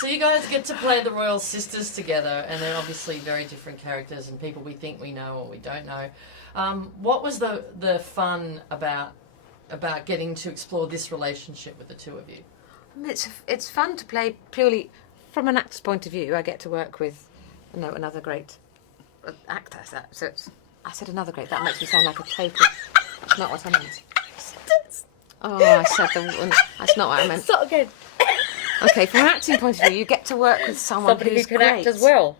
So you guys get to play the royal sisters together, and they're obviously very different characters and people we think we know or we don't know. What was the fun about getting to explore this relationship with the two of you? It's fun to play purely from an actor's point of view. I get to work with, another great actor. So I said another great. That makes me sound like a total. It's not what I meant. Oh, I said that's not what I meant. Start again. Okay, from an acting point of view, you get to work with somebody who's who can great. act as well.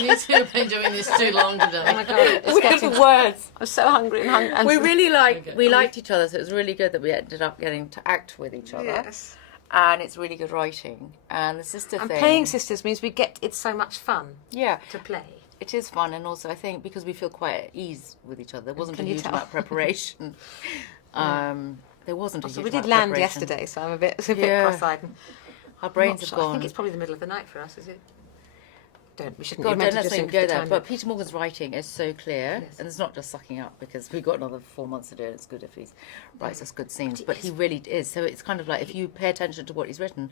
You two have been doing this too long today. Oh my god, it's getting the words. I'm so hungry and We really Okay. liked each other, so it was really good that we ended up getting to act with each other. Yes. And it's really good writing. And the sister And thing. playing sisters means it's so much fun Yeah. to play. It is fun, and also I think because we feel quite at ease with each other, there wasn't a Can you huge tell? amount of preparation. There wasn't a So huge we amount did of land preparation. yesterday, so I'm a bit Yeah. cross-eyed. Our brains have I gone. think it's probably the middle of the night for us, is it? We shouldn't. God, you meant don't to let's just even think go the there. time. But Peter Morgan's writing is so clear, Yes. and it's not just sucking up because we've got another 4 months to do it. It's good if he writes us good scenes, but he really is. So it's kind of like if you pay attention to what he's written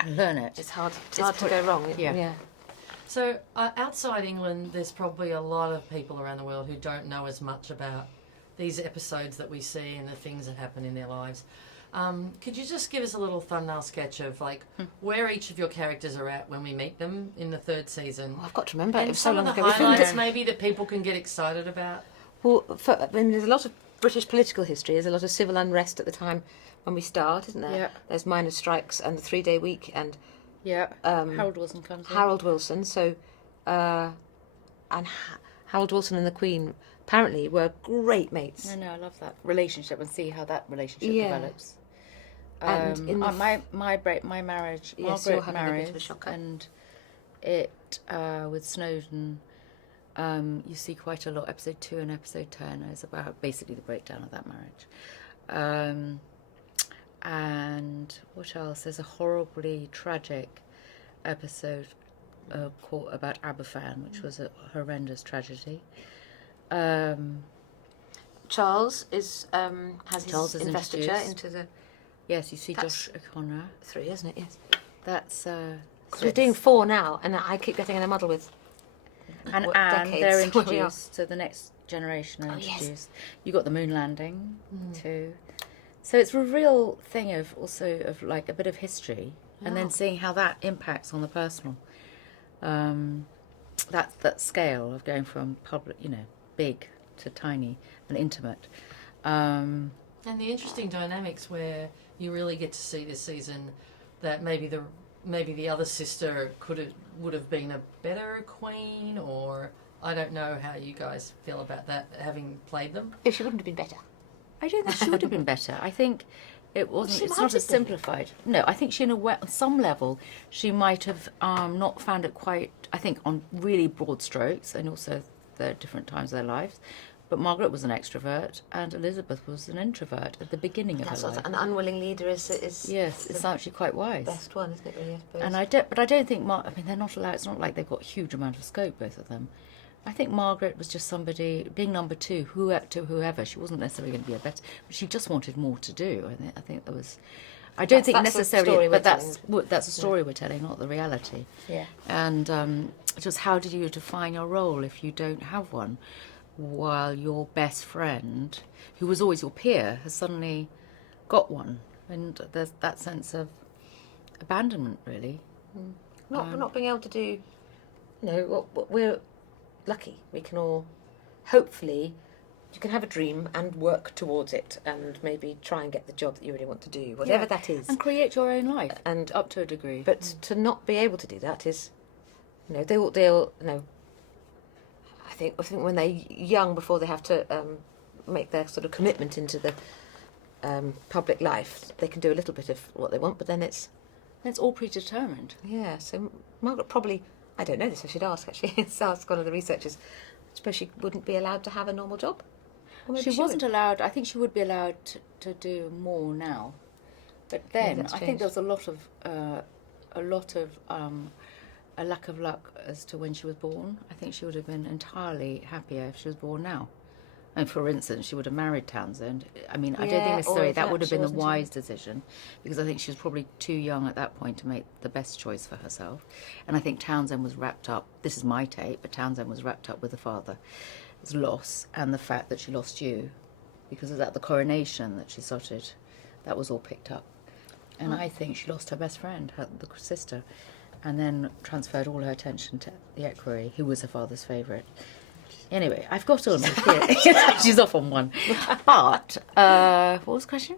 and learn it, It's hard to go wrong. Yeah. So outside England, there's probably a lot of people around the world who don't know as much about these episodes that we see and the things that happen in their lives. Could you just give us a little thumbnail sketch of where each of your characters are at when we meet them in the third season? Oh, I've got to remember. And It was so some long of the ago. We filmed highlights it. maybe that people can get excited about. Well, there's a lot of British political history. There's a lot of civil unrest at the time when we start, isn't there? Yeah. There's miners' strikes and the 3-day week and yeah. Harold Wilson comes in. Harold Wilson. So, Harold Wilson and the Queen apparently were great mates. I know, I love that relationship and see how that relationship Yeah. develops. And in the my marriage, Yes, you're Margaret having a bit of a married, shocker. and it with Snowdon, you see quite a lot. Episode 2 and episode 10 is about basically the breakdown of that marriage. And what else? There's a horribly tragic episode about Aberfan, which was a horrendous tragedy. Charles has Charles his is investiture introduced. into the Yes, you see That's- Josh O'Connor. 3, isn't it? Yes. That's Because we're doing 4 now, and I keep getting in a muddle with. and what Anne, decades they're where we are. introduced, so the next generation are Oh, yes. introduced. You got the moon landing too, so it's a real thing of like a bit of history, and then seeing how that impacts on the personal. That scale of going from public, big to tiny and intimate. And the interesting dynamics where you really get to see this season that maybe the other sister would have been a better queen, or I don't know how you guys feel about that, having played them. If she wouldn't have been better. I don't think she would have been better. I think it wasn't. She It's might not have as been. simplified. No, I think she, on some level, she might have not found it quite. I think on really broad strokes, and also the different times of their lives. But Margaret was an extrovert, and Elizabeth was an introvert at the beginning of That's her what life. an unwilling leader is. Yes, it's actually quite wise. Best one, isn't it? Really, I suppose. And I don't think they're not allowed. It's not like they've got a huge amount of scope, both of them. I think Margaret was just somebody being number 2, whoever. She wasn't necessarily going to be a better, but she just wanted more to do. I think there was. I don't think That's the necessarily, story but we're that's a story we're telling, not the reality. Yeah. And just how do you define your role if you don't have one? While your best friend, who was always your peer, has suddenly got one, and there's that sense of abandonment, really. Not being able to do, what we're lucky. We can all, hopefully, you can have a dream and work towards it, and maybe try and get the job that you really want to do, whatever that is. And create your own life, And up to a degree. But to not be able to do that is, they'll I think when they're young, before they have to make their sort of commitment into the public life, they can do a little bit of what they want, but then it's all predetermined. yeah. So Margaret probably, I don't know this, I should ask actually. Ask one of the researchers. I suppose she wouldn't be allowed to have a normal job. Or maybe She wasn't would. allowed. I think she would be allowed to do more now, but then that's I think changed. there was a lot of a lack of luck as to when she was born. I think she would have been entirely happier if she was born now. And for instance, she would have married Townsend. I mean, I don't Yeah, think necessarily or that that would have she been the wasn't wise decision, because I think she was probably too young at that point to make the best choice for herself. And I think Townsend was wrapped up, this is my take, but Townsend was wrapped up with the father's loss and the fact that she lost you, because it was at the coronation that she started, that was all picked up. And I think she lost her best friend, the sister, and then transferred all her attention to the equerry, who was her father's favourite. Anyway, I've got all my theories. She's off on one. But, what was the question?